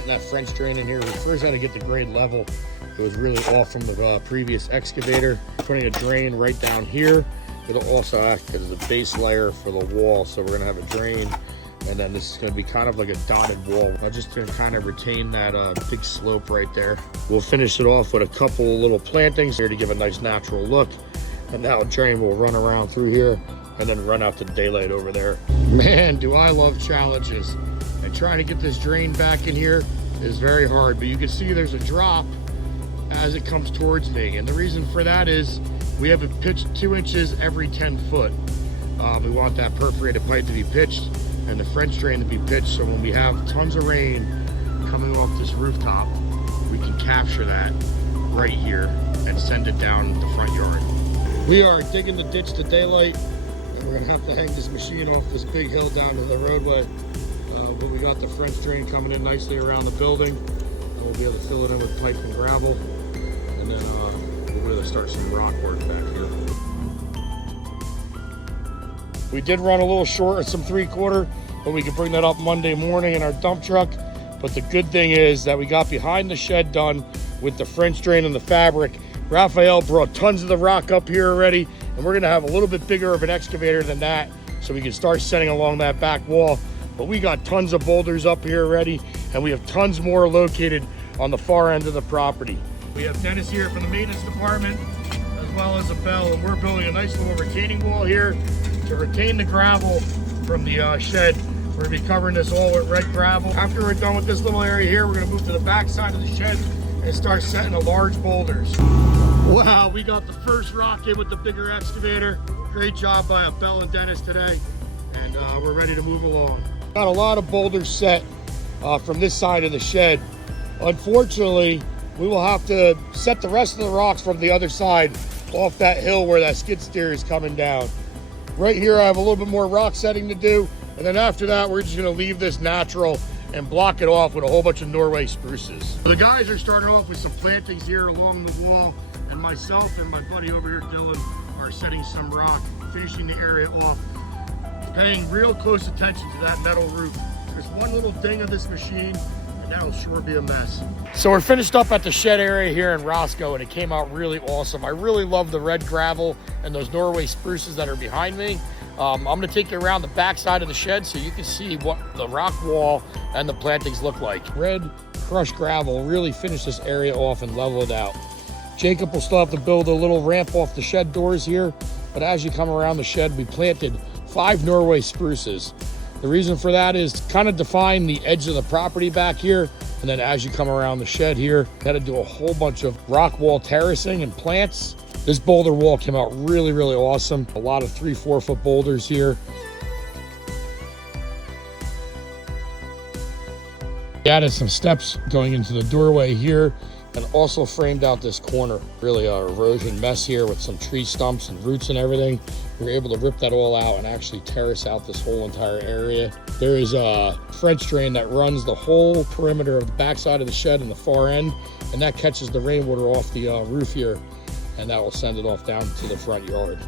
getting that French drain in here. We first had to get the grade level. It was really off from the previous excavator. Putting a drain right down here. It'll also act as a base layer for the wall. So we're gonna have a drain, and then this is gonna be kind of like a dotted wall. I'm just gonna kind of retain that big slope right there. We'll finish it off with a couple little plantings here to give a nice natural look. And now a drain will run around through here and then run out to daylight over there. Man, do I love challenges. And trying to get this drain back in here is very hard, but you can see there's a drop as it comes towards me. And the reason for that is we have it pitched 2 inches every 10 foot. We want that perforated pipe to be pitched and the French drain to be pitched, so when we have tons of rain coming off this rooftop, we can capture that right here and send it down the front yard. We are digging the ditch to daylight, and we're gonna have to hang this machine off this big hill down to the roadway. But we got the French drain coming in nicely around the building, and we'll be able to fill it in with pipe and gravel, and then we're gonna start some rock work back here. We did run a little short of some 3/4, but we can bring that up Monday morning in our dump truck. But the good thing is that we got behind the shed done with the French drain and the fabric. Raphael brought tons of the rock up here already, and we're gonna have a little bit bigger of an excavator than that, so we can start setting along that back wall. But we got tons of boulders up here already, and we have tons more located on the far end of the property. We have Dennis here from the maintenance department, as well as Abel, and we're building a nice little retaining wall here to retain the gravel from the shed. We're gonna be covering this all with red gravel. After we're done with this little area here, we're gonna move to the back side of the shed and start setting the large boulders. Wow, we got the first rock in with the bigger excavator. Great job by Abel and Dennis today, and we're ready to move along. Got a lot of boulders set from this side of the shed. Unfortunately, we will have to set the rest of the rocks from the other side off that hill where that skid steer is coming down. Right here, I have a little bit more rock setting to do, and then after that, we're just gonna leave this natural and block it off with a whole bunch of Norway spruces. The guys are starting off with some plantings here along the wall, and myself and my buddy over here, Dylan, are setting some rock, finishing the area off, paying real close attention to that metal roof. There's one little ding of this machine, and that'll sure be a mess. So we're finished up at the shed area here in Roscoe, and it came out really awesome. I really love the red gravel and those Norway spruces that are behind me. I'm gonna take you around the back side of the shed so you can see what the rock wall and the plantings look like. Red crushed gravel really finish this area off and level it out. Jacob will still have to build a little ramp off the shed doors here, but as you come around the shed, we planted 5 Norway spruces. The reason for that is to kind of define the edge of the property back here, and then as you come around the shed here, got to do a whole bunch of rock wall terracing and plants. This boulder wall came out really, really awesome. A lot of 3-4 foot boulders here. We added some steps going into the doorway here, and also framed out this corner. Really a erosion mess here with some tree stumps and roots and everything. We were able to rip that all out and actually terrace out this whole entire area. There is a French drain that runs the whole perimeter of the backside of the shed and the far end, and that catches the rainwater off the roof here, and that will send it off down to the front yard.